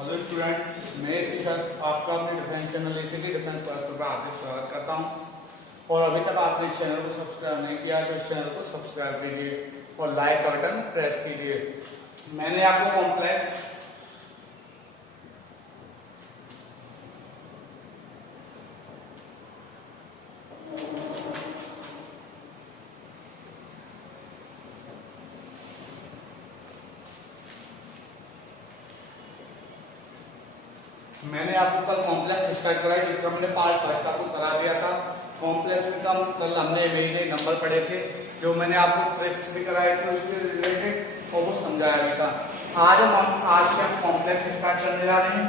Hello student, मैं इसी sir आपका अपने डिफेंस चैनल इसीलिए डिफेंस पर हार्दिक स्वागत करता हूं। और अभी तक आपने इस चैनल को सब्सक्राइब नहीं किया तो इस चैनल को सब्सक्राइब कीजिए और लाइक का बटन प्रेस कीजिए। मैंने आपको कॉम्प्लेक्स कल कॉम्प्लेक्स स्टार्ट कराई, जिसका हमने पार्ट फर्स्ट आपको करा दिया था। कॉम्प्लेक्स में कल हमने इमेजिनरी नंबर पढ़े थे, जो मैंने आपको ट्रिक्स भी कराए थे उसके रिलेटेड और वो समझाया भी था। आज से हम कॉम्प्लेक्स स्टार्ट करने जा रहे हैं।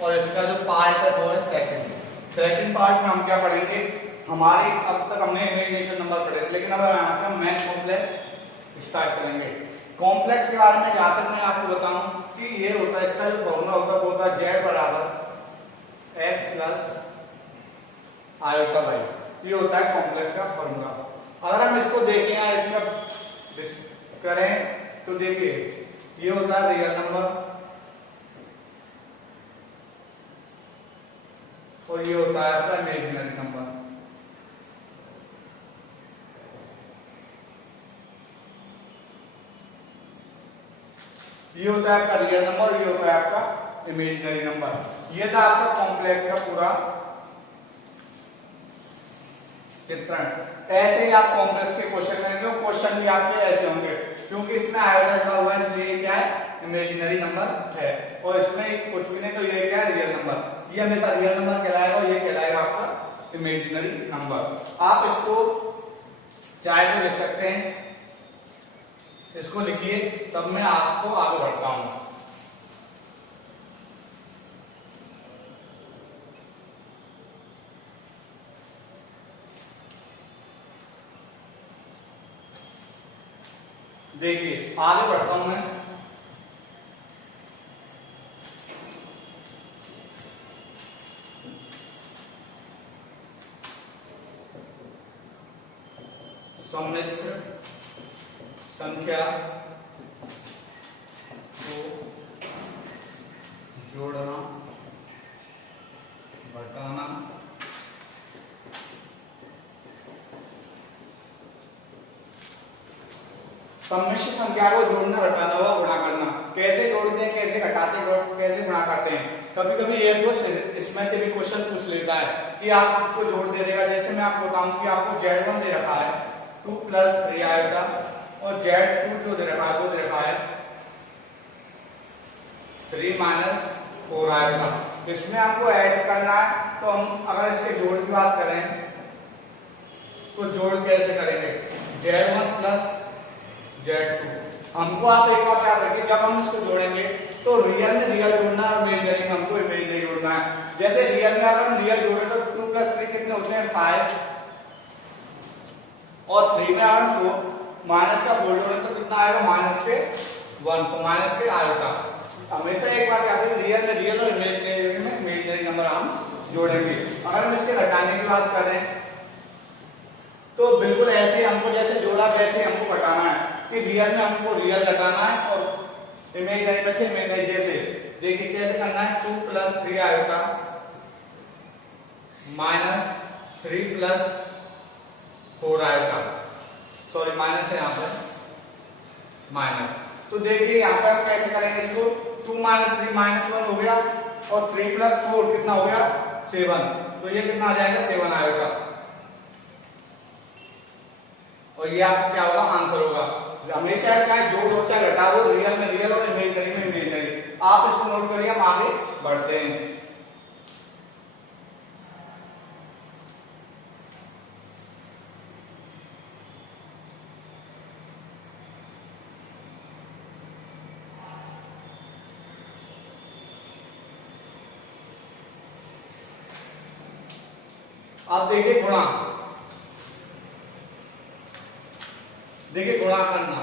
और इसका जो पार्ट है वो है सेकंड पार्ट में हम क्या पढ़ेंगे। हमारे अब तक हमने इमेजिनेशन नंबर पढ़े थे, लेकिन अब यहाँ से हम मेन कॉम्प्लेक्स स्टार्ट करेंगे। कॉम्प्लेक्स के बारे में जहां तक मैं आपको बताऊं कि ये होता है, इसका जो फॉर्मूला होता है वो होता है z बराबर x प्लस आयोटा वाई। ये होता है कॉम्प्लेक्स का फॉर्मूला। अगर हम इसको देखें या इसका करें तो देखिए ये होता है रियल नंबर और ये होता है आपका इमेजिनरी नंबर। ये होता है आपका रियल नंबर, ये होता है आपका इमेजिनरी नंबर। ये था आपका कॉम्प्लेक्स का पूरा चित्रण। ऐसे ही आप कॉम्प्लेक्स के क्वेश्चन करेंगे और क्वेश्चन भी आपके ऐसे होंगे, क्योंकि इसमें आयोटा लगा हुआ है इसलिए क्या है, इमेजिनरी नंबर है। और इसमें कुछ भी नहीं तो ये क्या है, रियल नंबर। ये हमेशा रियल नंबर कहलाएगा और ये कहलाएगा आपका इमेजिनरी नंबर। आप इसको चाहे तो लिख सकते हैं, इसको लिखिए तब मैं आपको आगे बढ़ता हूं। देखिए आगे बढ़ता हूं मैं। सम्मिश्र संख्या को जोड़ना घटाना सम्मिश्र संख्या को जोड़ना घटाना व गुणा करना। कैसे जोड़ते हैं, कैसे घटाते हैं, कैसे गुणा करते हैं। कभी कभी इसमें से भी क्वेश्चन पूछ लेता है कि आप इसको जोड़ दे देगा। जैसे मैं आपको बताऊं कि आपको z1 दे रखा है 2 प्लस 3 आयोटा और z2 जो दे रखा है वो दे रखा है 3 माइनस 4 आयोटा। इसमें आपको ऐड करना है, तो हम अगर इसके जोड़ की बात करें तो जोड़ कैसे करेंगे, z1 प्लस z2। हमको आप एक बात याद रखिए, जब हम इसको जोड़ेंगे तो रियल में रियल जोड़ना है और इमेजिनरी में हमको इमेजिनरी जोड़ना है। जैसे रियल में अगर हम रियल जोड़े तो 2 प्लस 3 कितने होते हैं, 5 और 3 में अगर 4 माइनस का 4 जोड़े तो कितना आएगा, माइनस के 1, तो माइनस के आयोटा। हमेशा एक बात याद रखिए, रियल में रियल और इमेजिनरी में इमेजिनरी नंबर हम जोड़ेंगे। अगर हम इसके घटाने की बात करें तो बिल्कुल ऐसे हमको जैसे जोड़ा वैसे हमको घटाना है कि रियल में हमको रियल घटाना है और इमेजिनरी में से इमेजिनरी। जैसे देखिए कैसे करना है, 2 plus 3 iota minus 3 plus 4 iota, sorry minus है यहाँ पर माइनस। तो देखिए यहाँ पर हम कैसे करेंगे इसको, 2 माइनस 3 माइनस 1 हो गया और 3 प्लस 4 कितना हो गया, 7। तो ये कितना आ जाएगा, 7 आयोटा। और ये आपका क्या होगा, आंसर होगा। हमेशा चाहे जोड़ हो चाहे घटा हो, रियल में रियल और इमेजिनरी में इमेजिनरी। आप इसको नोट करिए, हम आगे बढ़ते हैं। अब देखिए गुणा, देखिए गुणा करना।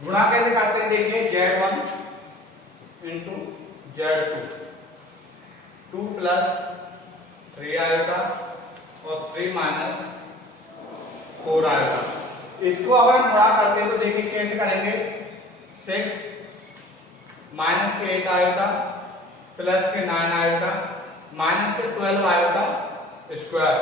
गुणा कैसे करते हैं, देखिए z1 into z2, 2 plus 3 iota और 3 माइनस 4 आयोटा। इसको अगर हम गुणा करते हैं तो देखिए कैसे करेंगे। 6 माइनस के 8 आयोटा प्लस के 9 आयोटा माइनस के 12 आयोटा स्क्वायर।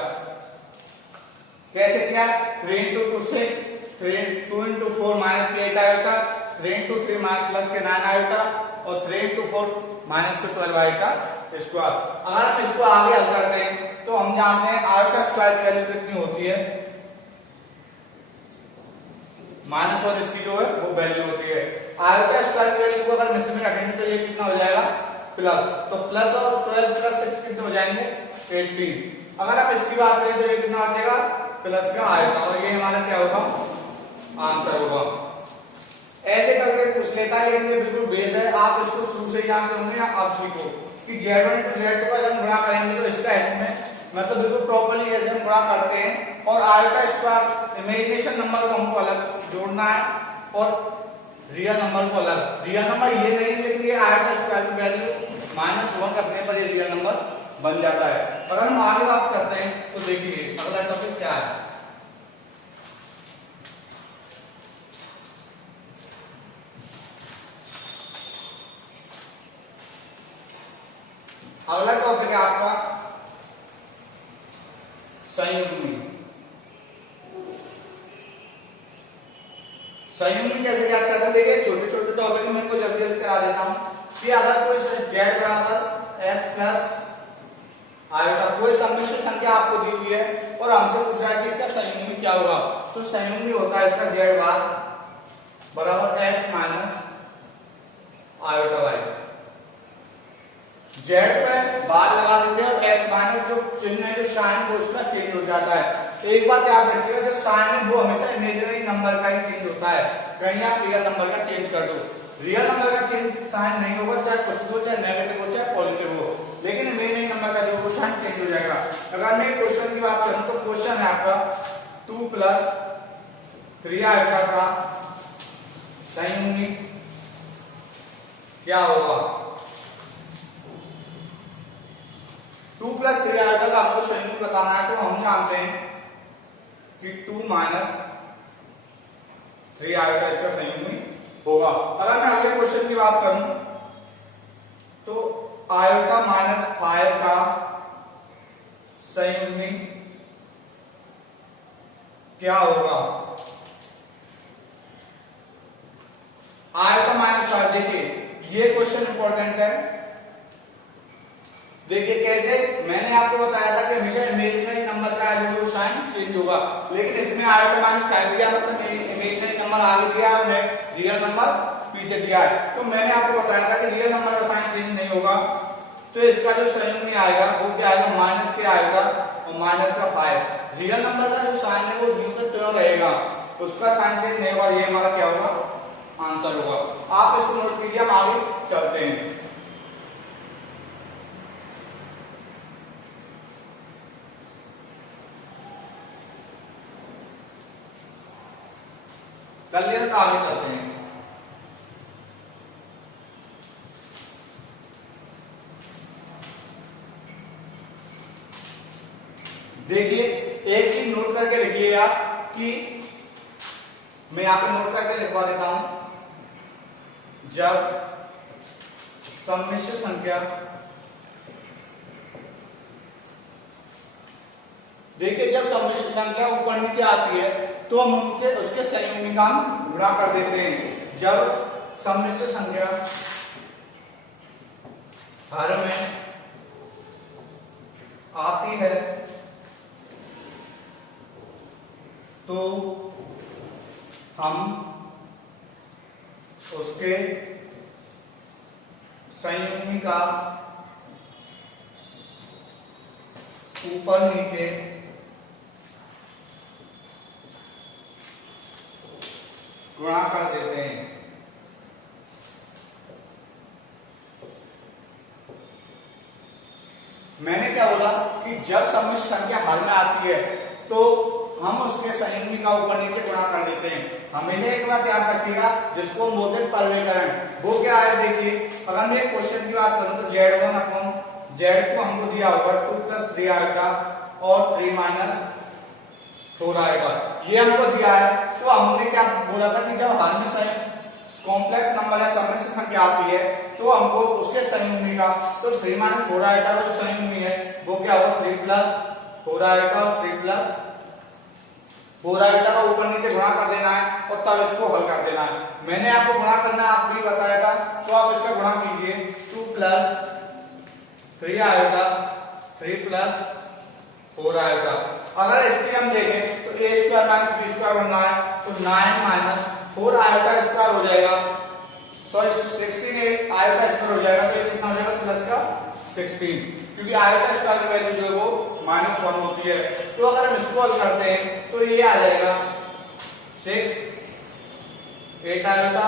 कैसे किया? 3 into 2 6, 2 into 4 माइनस के 8 आयोटा, 3 into 3 प्लस के 9 आयोटा और 3 into 4 माइनस के 12 आयोटा स्क्वायर। अगर हम इसको आगे हल करते हैं तो हम जानते हैं आयोटा स्क्वायर की वैल्यू कितनी होती है, माइनस और इसकी जो है वो वैल्यू होती है। आयोटा स्क्वायर की वैल्यू को अगर मिस में रखेंगे तो ये कितना हो जाएगा प्लस, तो प्लस और 12 प्लस 6 कितने हो जाएंगे 18। अगर हम इसकी बात करें तो ये कितना आ जाएगा प्लस का आएगा और ये हमारा क्या होगा आंसर होगा। ऐसे करके पूछ लेता है लेकिन ये बिल्कुल बेस है, आप इसको शुरू से जानते होंगे या आप सीखो कि Z1 to Z2 का जब गुणा करेंगे तो इसका इसमें मैं तो बिल्कुल प्रॉपर्ली जैसे हम गुणा करते हैं। और आयोटा स्क्वायर इमेजिनेशन नंबर को हमको अलग जोड़ना है और रियल नंबर को अलग। रियल नंबर ये नहीं लेकिन ये आयोटा स्क्वायर की वैल्यू -1 रखने पर ये रियल नंबर बन जाता है। अगर हम आगे बात करते हैं तो देखिए अगला टॉपिक क्या है। अगला टॉपिक है आपका संयुग्मी। संयुग्मी कैसे याद करते हैं? देखिए छोटे छोटे टॉपिक मैं इनको जल्दी जल्दी करा देता हूं कि अगर कोई z बराबर x प्लस आयोटा कोई सम्मिश्र संख्या आपको दी हुई है और हमसे पूछा है कि इसका संयुग्मी क्या होगा, तो संयुग्मी होता है इसका z बार बराबर x minus iota y। z पे बार लगा देते हैं और x माइनस जो चिन्ह है जो साइन वो उसका चेंज हो जाता है। एक बात याद रखिएगा जो साइन है वो हमेशा इमेजिनरी नंबर का ही चेंज होता है, कहीं आप रियल नंबर का चेंज कर दो। रियल नंबर का चेंज साइन नहीं होगा, चाहे कुछ हो चाहे नेगेटिव हो चाहे पॉजिटिव हो, लेकिन इमेजिनरी नंबर का जो वो साइन चेंज हो जाएगा। अगर मैं क्वेश्चन की बात करूं तो क्वेश्चन है आपका 2 + 3 आयोटा का संयुग्मी क्या होगा। 2 + 3 आयोटा का हमको संयुग्मी बताना है तो हम जानते हैं कि 2 माइनस 3 आयोटा इसका संयुग्मी होगा। अगर मैं अगले क्वेश्चन की बात करूं तो आयोटा माइनस 5 का संयुग्मी क्या होगा। आयोटा माइनस 5, देखिए ये क्वेश्चन इंपॉर्टेंट है। देखिए कैसे मैंने आपको बताया था कि हमेशा इमेजिनरी नंबर का जो साइन चेंज होगा, लेकिन इसमें आयोटा माइनस 5 दिया मतलब इमेजिनरी नंबर आगे दिया है, रियल नंबर पीछे दिया है। तो मैंने आपको बताया था कि रियल नंबर का साइन चेंज नहीं होगा, तो इसका जो संयुग्मी आएगा वो क्या आएगा माइनस के आएगा और माइनस का 5। रियल नंबर का जो साइन है वो यूं का त्यों रहेगा, उसका साइन चेंज नहीं होगा। ये हमारा क्या होगा आंसर होगा। आप इसको नोट कीजिए, हम आगे चलते हैं। कर लिया तो आगे चलते हैं। देखिए एक चीज नोट करके लिखिएगा कि मैं यहां पे नोट करके लिखवा देता हूं। जब सम्मिश्र संख्या, देखिए जब सम्मिश्र संख्या ऊपर नीचे आती है तो हम उसके संयुग्मी का गुणा कर देते हैं। जब सम्मिश्र संख्या हर में आती है तो हम उसके संयुग्मी का ऊपर नीचे गुणा कर देते हैं। मैंने क्या बोला कि जब सम्मिश्र संख्या हल में आती है तो हम उसके संयुग्मी का ऊपर नीचे गुणा कर देते हैं। हमेशा एक बात याद रखिएगा जिसको हम बोलते हैं परिवेकरण, वो क्या है। देखिए अगर मैं क्वेश्चन की बात करूं तो z1 अपॉन Z को हमको दिया होगा 2 + 3 आएगा और 3 - 4 आएगा, ये हमको दिया है। तो हमने क्या बोला था कि जब हर में कॉम्प्लेक्स नंबर है, सम्मिश्र संख्या आती है तो हमको उसके संयुग्मी का, तो 3 - 4 आएगा तो जो संयुग्मी है वो क्या होगा 3 + 4 आएगा और 3 + 4 आएगा का ऊपर नीचे गुणा कर देना है और तब इसको हल कर देना है। मैंने आपको गुणा करना आप भी बताया था, तो आप इसका गुणा कीजिए। 2 + 3 आएगा, 3 + 4 आएगा। अगर इसकी हम देखें तो a² - b² बनना है, तो 9 - 4 आयोटा स्क्वायर हो जाएगा, सॉरी 16 आयोटा स्क्वायर हो जाएगा, तो ये कितना हो जाएगा प्लस का 16, क्योंकि आयोटा स्क्वायर की वैल्यू जो है वो -1 होती है। तो अगर हम इसको हल करते हैं तो ये आ जाएगा 6 8 आयोटा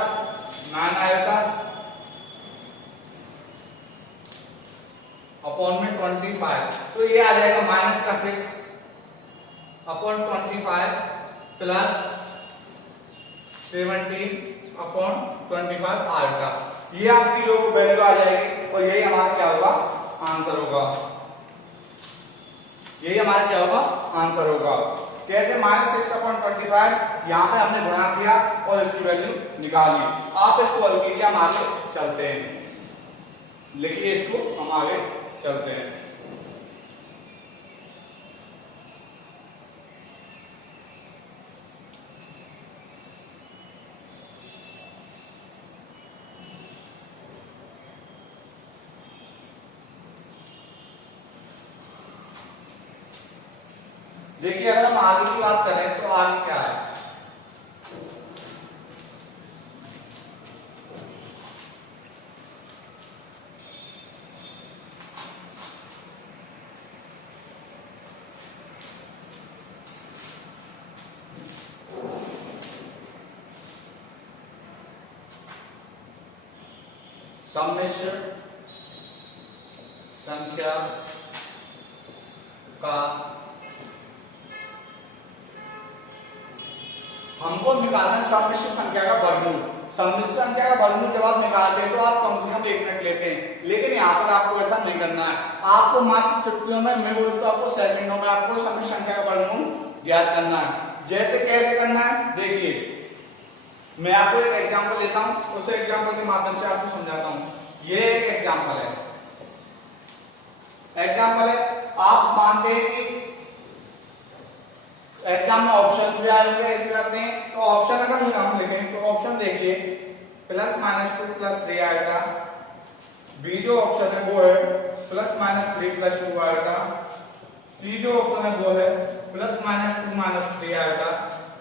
9 आयोटा अपॉन में 25, तो ये आ जाएगा -6 अपॉन 25 प्लस 17 अपॉन 25 आएगा। ये आपकी जो वैल्यू आ जाएगी और यही हमारा क्या होगा आंसर होगा, यही हमारा क्या होगा आंसर होगा। कैसे -6 अपॉन 25, यहां पे हमने गुणा किया और इसकी वैल्यू निकाली। आप इसको हल कीजिए, हम आगे चलते हैं, लिखिए इसको, हम आगे चलते हैं। देखिए अगर हम आगे की बात करें तो आगे क्या है, सम्मिश्र संख्या का हमको निकालना सम्मिश्र संख्या का वर्गमूल। सम्मिश्र संख्या का वर्गमूल जब आप निकालते हैं तो आप कम से कम 1 मिनट लेते हैं, लेकिन यहाँ पर आपको ऐसा नहीं करना है। आपको मात्र चुटकियों में, मैं बोलूँ तो आपको सेकंडों में आपको सम्मिश्र संख्या का वर्गमूल ज्ञात करना है। जैसे कैसे करना है देखिए, मैं आपको एक एग्जाम्पल लेता हूँ, उस एग्जाम्पल के माध्यम से आपको समझाता हूँ। ये एक एग्जाम्पल है, आप मानते हैं कि एग्जाम में ऑप्शंस भी आए हुए ऐसे करते हैं, तो ऑप्शन अगर हम लिखें तो ऑप्शन देखिए +-2 + 3 आएगा, बी जो ऑप्शन है वो है +-3 + 2 आएगा, सी जो ऑप्शन है वो है +-2 - 3 आएगा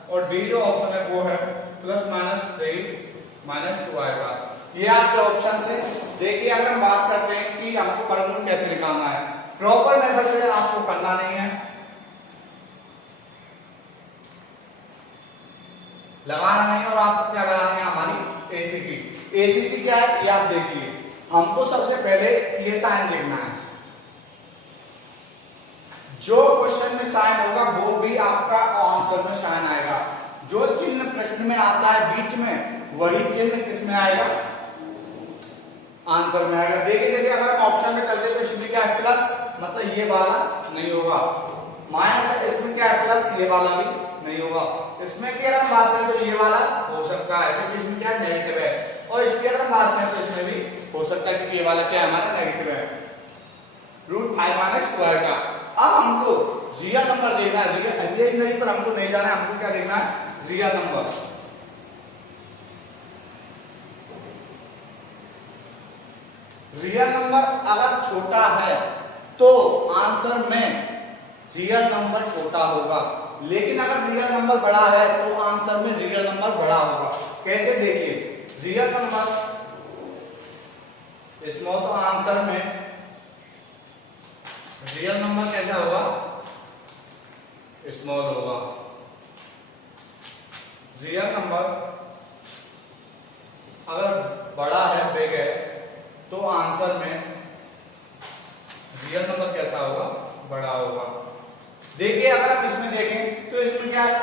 और डी जो ऑप्शन है वो है +-3 - 2 आएगा। ये आपके ऑप्शन है। देखिए अगर हम बात करते हैं कि हमको वर्गमूल कैसे निकालना है, प्रॉपर मेथड से आपको करना नहीं है, लगाना नहीं, और आपको क्या लगाना है हमारी एसीटी। एसीटी क्या है ये आप देखिए, हमको सबसे पहले ये साइन देखना है, जो क्वेश्चन में साइन होगा वो भी आपका आंसर में साइन आएगा। जो चिन्ह प्रश्न में आता है बीच में, वही चिन्ह किसमें आएगा आंसर में आएगा। देखिए जैसे अगर हम ऑप्शन में चलते हैं तो इसमें क्या है प्लस, मतलब ये वाला नहीं होगा, माइनस है इसमें क्या है प्लस, ये वाला भी नहीं होगा। इसमें क्या हम बात करें तो ये वाला हो सकता है क्योंकि इसमें क्या नेगेटिव है, और इसकी अगर हम बात करें तो इसमें भी हो सकता है क्योंकि ये वाला क्या हमारा नेगेटिव है। √5 - 2 आएगा। अब हमको रियल नंबर देखना है, रियल नहीं पर हमको नहीं जाना है, हमको क्या देखना है रियल नंबर। रियल नंबर अगर छोटा है तो आंसर में रियल नंबर छोटा होगा, लेकिन अगर रियल नंबर बड़ा है तो आंसर में रियल नंबर बड़ा होगा। कैसे देखिए, रियल नंबर स्मॉल तो आंसर में रियल नंबर कैसा होगा स्मॉल होगा। रियल नंबर अगर बड़ा है बिग है तो आंसर में रियल नंबर कैसा होगा बड़ा होगा। देखिए अगर हम इसमें देखें तो इसमें क्या है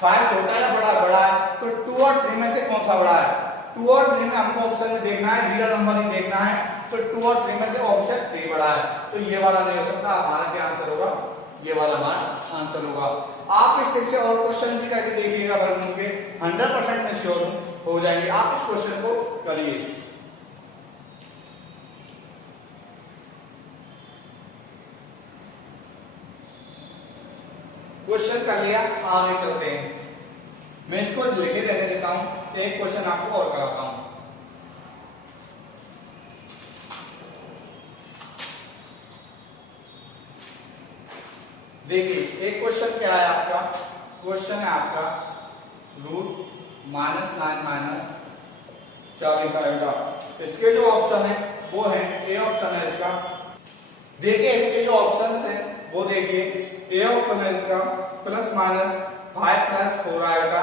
5 छोटा है बड़ा है, तो 2 और 3 में से कौन सा बड़ा है 2 और 3 में हमको ऑप्शन में देखना है, रियल नंबर ही देखना है, तो 2 और 3 में से ऑप्शन 3 बड़ा है, तो ये वाला नहीं हो सकता, हमारा क्या आंसर होगा, ये वाला हमारा आंसर होगा। आप इस ट्रिक से और क्वेश्चन भी करके देखिएगा, वर्गमूल के 100% में श्योर हो जाएंगे। आप इस क्वेश्चन को करिए। क्वेश्चन कर लिया, आगे चलते हैं। मैं इसको लेके रहने देता हूं, एक क्वेश्चन आपको और कराता हूं। देखिए एक क्वेश्चन क्या है आपका, क्वेश्चन है आपका √-9 40 आएगा। इसके जो ऑप्शन है वो है, ए ऑप्शन है इसका। देखिए इसके जो ऑप्शंस हैं वो देखिए, ए ऑप्शन है इसका +-5 + 4 आएगा,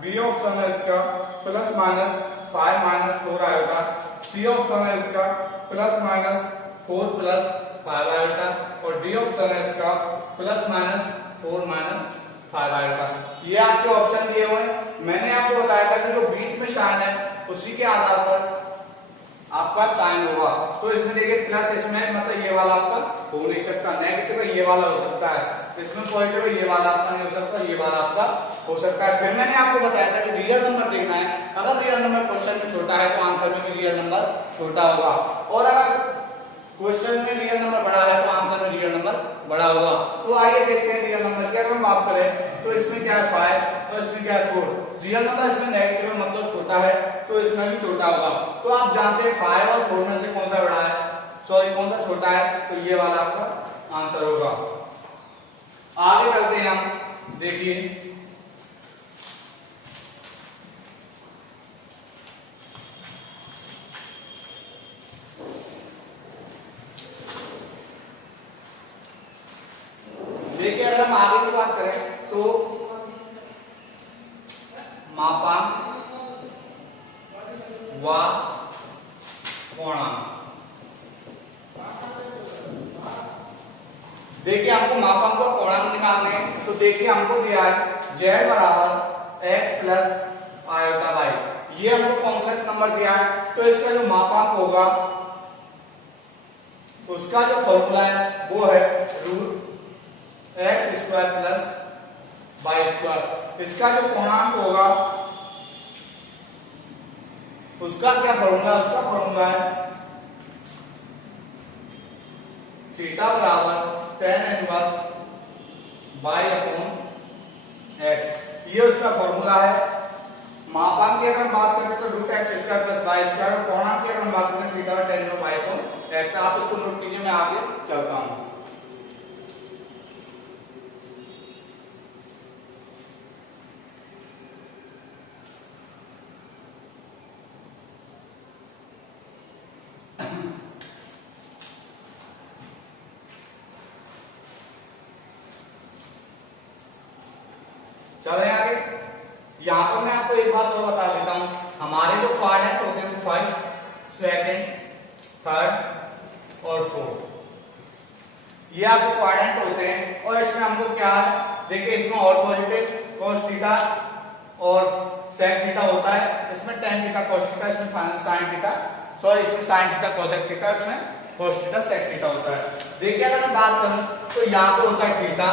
बी ऑप्शन है इसका +-5 - 4 आएगा, सी ऑप्शन है इसका +-4 + 5 आएगा, और डी ऑप्शन है इसका +-4 - 5 आएगा। ये आपके ऑप्शन दिए हुए हैं। मैंने आपको बताया था कि जो बीच में साइन है उसी के आधार पर आपका साइन होगा। तो इसमें देखिए प्लस, इसमें मतलब ये वाला आपका हो नहीं सकता, नेगेटिव है ये वाला हो सकता है, इसमें पॉजिटिव है ये वाला आपका नहीं हो सकता, ये वाला आपका हो सकता है। फिर मैंने आपको बताया था कि रियल नंबर देखना है, अगर रियल नंबर क्वेश्चन में छोटा है तो आंसर में भी रियल नंबर छोटा होगा, और अगर क्वेश्चन में रियल नंबर बड़ा है तो आंसर में रियल नंबर बड़ा होगा। तो आइए देखते हैं रियल नंबर की। अगर हम बात करें तो इसमें क्या है 5 और इसमें क्या है 4। रियल नंबर इसमें नेगेटिव है मतलब छोटा है, तो इसमें भी छोटा होगा। तो आप जानते हैं 5 और 4 में से कौन सा बड़ा है, सॉरी कौन सा छोटा है, तो ये वाला आपका आंसर होगा। आगे चलते हैं हम, देखिए अगर हम आगे की बात करें तो मापांक व कोणांक। देखिए हमको मापांक व कोणांक निकालने हैं, तो देखिए हमको दिया है z बराबर x प्लस आयोटा y, ये हमको कॉम्प्लेक्स नंबर दिया है। तो इसका जो मापांक होगा उसका जो फॉर्मूला है वो है √x² प्लस y²। इसका जो कोणांक होगा उसका क्या फॉर्मूला, उसका फॉर्मूला है थीटा बराबर tan इनवर्स y/x, ये उसका फॉर्मूला है। मापांक की अगर हम बात करते हैं तो √x² प्लस y², और कोणांक की अगर हम बात करें थीटा tan इनवर्स y/x। आप इसको नोट कीजिए, मैं आगे चलता हूं। चले आगे। यहां पर मैं आपको एक बात और बता देता हूं, हमारे जो क्वाड्रेंट होते हैं फर्स्ट, सेकंड, थर्ड और फोर्थ, ये आपके क्वाड्रेंट होते हैं। और इसमें हमको क्या है, देखिए इसमें और पॉजिटिव cos थीटा और sec थीटा होता है, इसमें tan थीटा cos थीटा, इसमें sin थीटा, सॉरी इसमें sin थीटा cosec थीटा, इसमें cos थीटा sec थीटा होता है। देखिए अगर मैं बात करूं तो यहाँ पे होता है थीटा,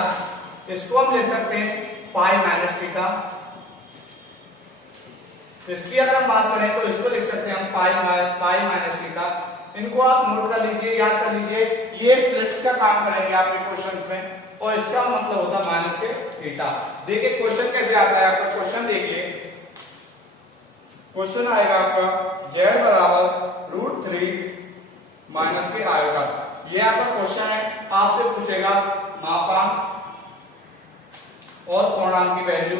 इसको हम लिख सकते हैं पाई माइनस थीटा। इसकी अगर हम बात करें तो इसको लिख सकते हैं हम पाई माइनस थीटा। इनको आप नोट कर लीजिए, याद कर लीजिए, ये ट्रिक्स का काम करेंगे आपके क्वेश्चंस में, और इसका मतलब होता है माइनस के थीटा। देखिए क्वेश्चन कैसे आता है आपका, क्वेश्चन देखिए, क्वेश्चन आएगा आपका z बराबर √3 माइनस के आएगा। ये आपका क्वेश्चन है, आपसे पूछेगा मापांक और कोणांक की वैल्यू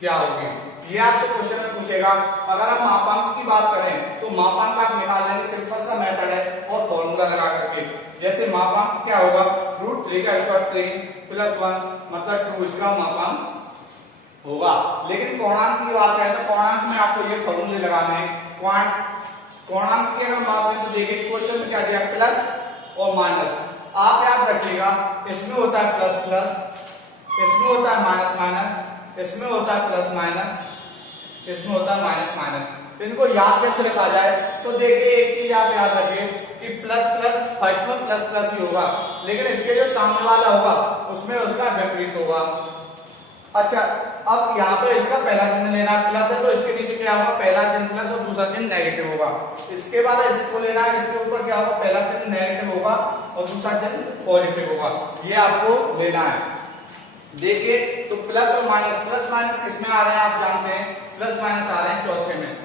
क्या होगी, ये आपसे क्वेश्चन में पूछेगा। अगर हम मापांक की बात करें तो मापांक आप निकाल लेंगे, सिंपल सा मेथड है, और फॉर्मूला लगा करके। जैसे मापांक क्या होगा, √3 का स्क्वायर 3 + 1 मतलब 2, इसका मापांक होगा। लेकिन कोणांक की बात करें तो कोणांक में आपको ये फॉर्मूले लगाने हैं। कोणांक की अगर बात करें तो देखिए क्वेश्चन में क्या दिया, प्लस और माइनस। आप याद रखिएगा, इसमें होता है प्लस प्लस, इसमें होता है माइनस माइनस, इसमें होता है प्लस माइनस, इसमें होता है माइनस माइनस। तो इनको याद कैसे रखा जाए, तो देखिए एक चीज आप याद रखिए कि प्लस प्लस फर्स्ट में प्लस प्लस ही होगा, लेकिन इसके जो सामने वाला होगा उसमें उसका विपरीत होगा। अच्छा, अब यहाँ पे इसका पहला चिन्ह लेना है, प्लस है तो इसके नीचे क्या होगा, पहला चिन्ह प्लस और दूसरा चिन्ह नेगेटिव होगा। इसके बाद इसको लेना है, इसके ऊपर क्या होगा, पहला चिन्ह नेगेटिव होगा और दूसरा चिन्ह पॉजिटिव होगा, ये आपको लेना है। देखिए तो प्लस और माइनस, प्लस माइनस किसमें आ रहे हैं आप जानते हैं, प्लस माइनस आ रहे हैं चौथे में,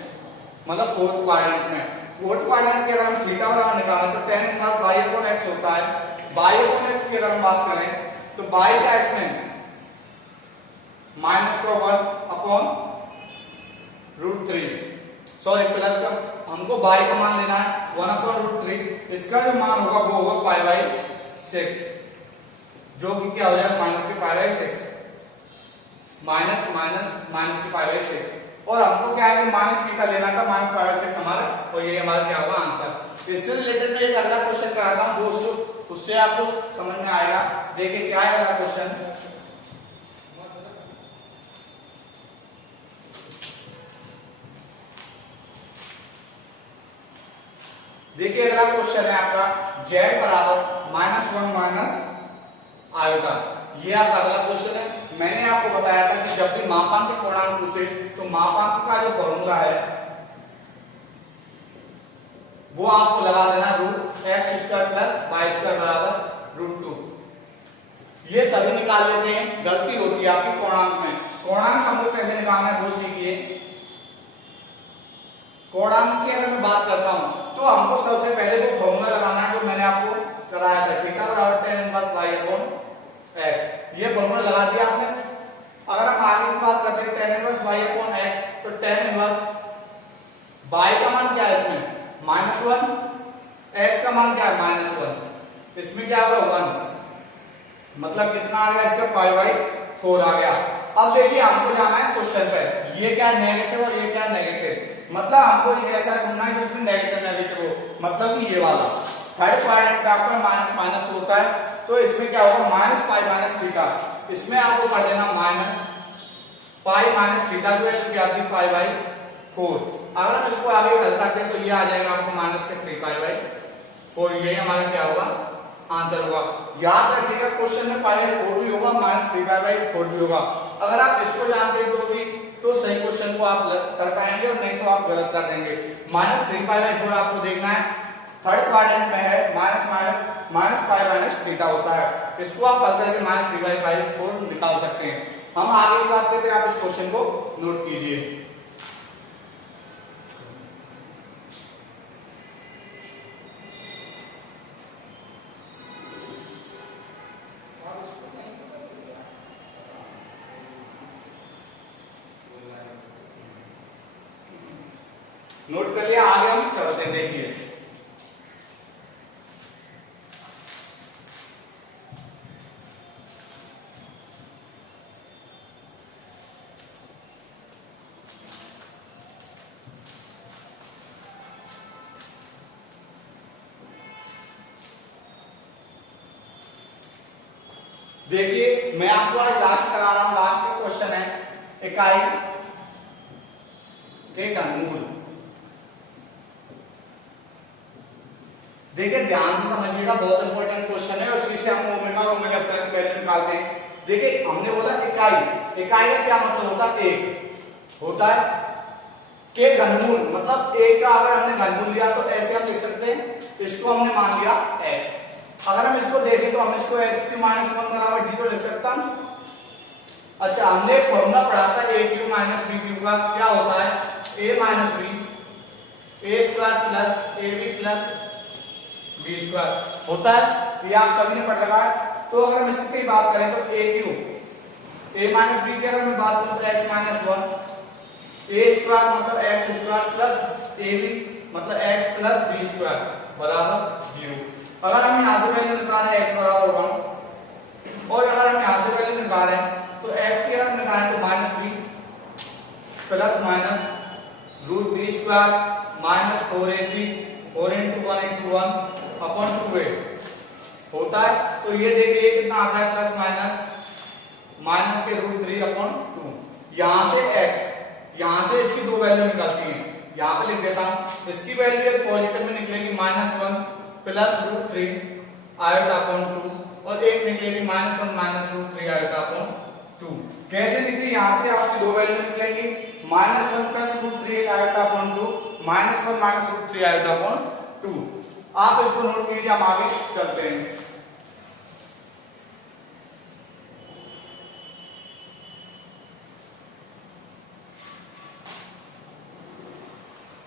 मतलब फोर्थ क्वाड्रेंट में। फोर्थ क्वाड्रेंट की अगर हम थीटा बराबर निकालें तो tan inverse y upon x होता है। y अपॉन x की अगर हम बात करें तो y का इसमें माइनस का 1 अपॉन √3, सॉरी प्लस का, हमको y का मान लेना है 1 अपॉन √3, इसका जो मान होगा वो होगा π/6, जो कि क्या हो जाएगा माइनस के π/6, माइनस माइनस माइनस के π/6, और हमको क्या है कि माइनस थीटा लेना था, माइनस π/6 हमारा, और ये हमारा क्या होगा आंसर। इससे रिलेटेड में एक अगला क्वेश्चन कराता हूं, वो उससे आपको समझ में आएगा। देखिए क्या है अगला क्वेश्चन, देखिए अगला क्वेश्चन है आपका z बराबर -1 माइनस आयोटा, ये आपका अगला क्वेश्चन है। मैंने आपको बताया था कि जब भी मापांक के पूर्णांक पूछे तो मापांक का जो फॉर्मूला है वो आपको लगा देना √x² + y² बराबर √2। ये सभी निकाल लेते हैं, गलती होती है आपकी पूर्णांक में। पूर्णांक हमको कैसे निकालना है वो सीखिए। पूर्णांक की अगर मैं बात करता हूं तो हमको सबसे पहले वो फॉर्मूला लगाना है जो मैंने आपको कराया था, थीटा बराबर tan inverse y upon x, ये फॉर्मूला लगा दिया आपने। अगर हम आगे की बात करते हैं tan inverse y upon x, तो tan इनवर्स y का मान क्या है इसमें -1, x का मान क्या है -1, इसमें क्या होगा 1, मतलब कितना आ गया इसका π/4 आ गया। अब देखिए हमको जाना है क्वेश्चन पे, ये क्या नेगेटिव और ये क्या नेगेटिव, मतलब हमको ये ऐसा ढूंढना है जिसमें नेगेटिव नेगेटिव हो, मतलब कि ये वाला थर्ड क्वाड्रेंट आपका माइनस माइनस होता है, तो इसमें क्या होगा -π-θ, इसमें आपको कर देना -π-θ जो है इसकी आती π/4। अगर हम इसको आगे हल करते हैं तो ये आ जाएगा आपको -3π/4, ये हमारा क्या होगा आंसर होगा। याद रखिएगा क्वेश्चन में π/4 भी होगा, -3π/4 भी होगा। अगर आप इसको जानते हो तो सही क्वेश्चन को आप कर पाएंगे, और नहीं तो आप गलत कर देंगे। -3π/4 आपको देखना है, थर्ड क्वाड्रेंट में है, -π-θ होता है, इसको आप हल करके -3π/4 निकाल सकते हैं। हम आगे की बात करते हैं, आप इस क्वेश्चन को नोट कीजिए। नोट कर लिया, आगे हम चलते हैं। देखिए देखिए मैं आपको आज लास्ट करा रहा हूं, लास्ट का क्वेश्चन है इकाई के घनमूल। देखिए ध्यान से समझिएगा, बहुत इंपॉर्टेंट क्वेश्चन है, और इसी से हम ओमेगा और ओमेगा स्क्वायर की वैल्यू निकालते हैं। देखिए हमने बोला इकाई, इकाई का क्या मतलब होता है, एक होता है के घनमूल, मतलब एक का अगर हमने घनमूल लिया तो ऐसे हम लिख सकते हैं, इसको हमने मान लिया x। अगर हम इसको देखें तो हम इसको x की -1 बराबर 0 लिख सकता हूं। अच्छा, हमने फॉर्मूला पढ़ा था a³ - b³ का, क्या होता है a - b a² + ab + b² होता है, ये आप सभी ने पढ़ रखा है। तो अगर हम इसकी बात करें तो a³ a - b की अगर मैं बात करूं तो x - 1 a² मतलब x² + ab मतलब x + b² बराबर 0। अगर हम यहां से वैल्यू निकालें x बराबर 1, और अगर हम यहां से वैल्यू निकालें तो x की अगर निकालें तो -b plus minus √b² -4ac 4 × 1 × 1 upon 2a होता है। तो ये देखिए कितना आता है, प्लस माइनस के √3 अपॉन 2। यहां से x यहां से इसकी दो वैल्यू निकलती है, यहां पे लिख देता हूं। इसकी वैल्यू एक पॉजिटिव में निकलेगी -1 प्लस √3 आयोटा अपॉन 2 और एक निकलेगी -1 माइनस √3 आयोटा अपॉन 2। कैसे निकली? यहां से आपकी दो वैल्यू निकलेंगी, -1 plus √3 iota upon 2, -1 minus √3 iota upon 2। आप इसको नोट कीजिए, हम आगे चलते हैं।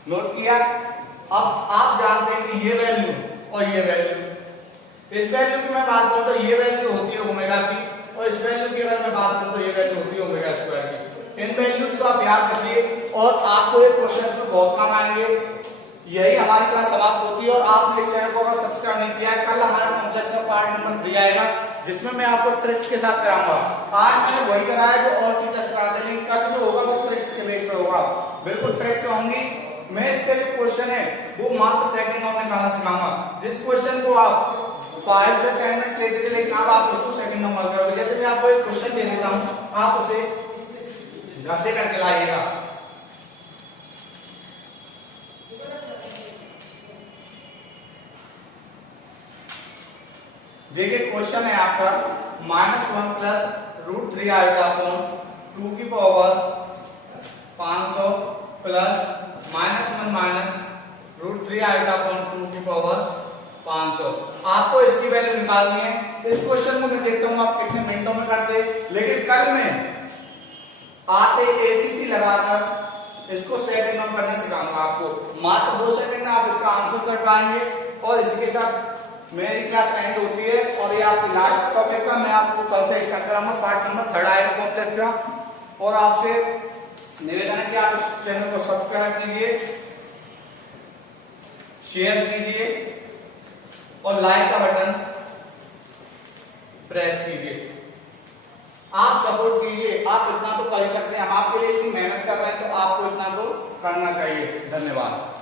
नोट किया? अब आप जानते हैं कि ये वैल्यू और ये वैल्यू, इस वैल्यू की मैं बात करूं तो ये वैल्यू होती है ओमेगा की, और इस वैल्यू की अगर मैं बात करूं तो ये वैल्यू होती है ओमेगा स्क्वायर की। इन वैल्यूज को आप याद रखिए और आपको ये क्वेश्चन में बहुत काम आएंगे। यही हमारी क्लास समाप्त होती है और आपने इस चैनल को अगर सब्सक्राइब नहीं किया है, कल हमारा कॉम्प्लेक्स का पार्ट नंबर 3 आएगा जिसमें मैं आपको ट्रिक्स के साथ कराऊंगा। आज मैंने वही कराया जो और टीचर्स कराते हैं, कल जो होगा वो ट्रिक्स के बेस पे होगा, बिल्कुल ट्रिक्स होंगी। मैं इसके जो क्वेश्चन है वो मात्र सेकंड में निकालना सिखाऊंगा। जिस क्वेश्चन को आप 5 से 10 मिनट लेते थे, लेकिन अब आप उसको सेकंड नंबर करोगे। जैसे मैं आपको एक क्वेश्चन दे देता हूं, आप उसे घर से करके लाइएगा। देखिए क्वेश्चन है आपका -1 प्लस √3 आयोटा अपॉन 2 की power 500 plus -1 minus √3 iota upon 2 की पावर 500। आपको इसकी वैल्यू निकालनी है। इस क्वेश्चन को मैं देखता हूं आप कितने मिनटों में करते, लेकिन कल में आते एसीटी लगाकर इसको सेकंड में करने सिखाऊंगा आपको। मात्र 2 सेकंड में आप इसका आंसर कर पाएंगे और इसके साथ मेरी क्लास एंड होती है और ये आपकी लास्ट टॉपिक का मैं आपको कल से स्टार्ट कराऊंगा। पार्ट नंबर 3 आएगा कॉम्प्लेक्स का। और आपसे निवेदन है कि आप इस चैनल को सब्सक्राइब कीजिए, शेयर कीजिए और लाइक का बटन प्रेस कीजिए। आप सपोर्ट कीजिए, आप इतना तो कर सकते हैं। हम आपके लिए इतनी मेहनत कर रहे हैं तो आपको इतना तो करना चाहिए। धन्यवाद।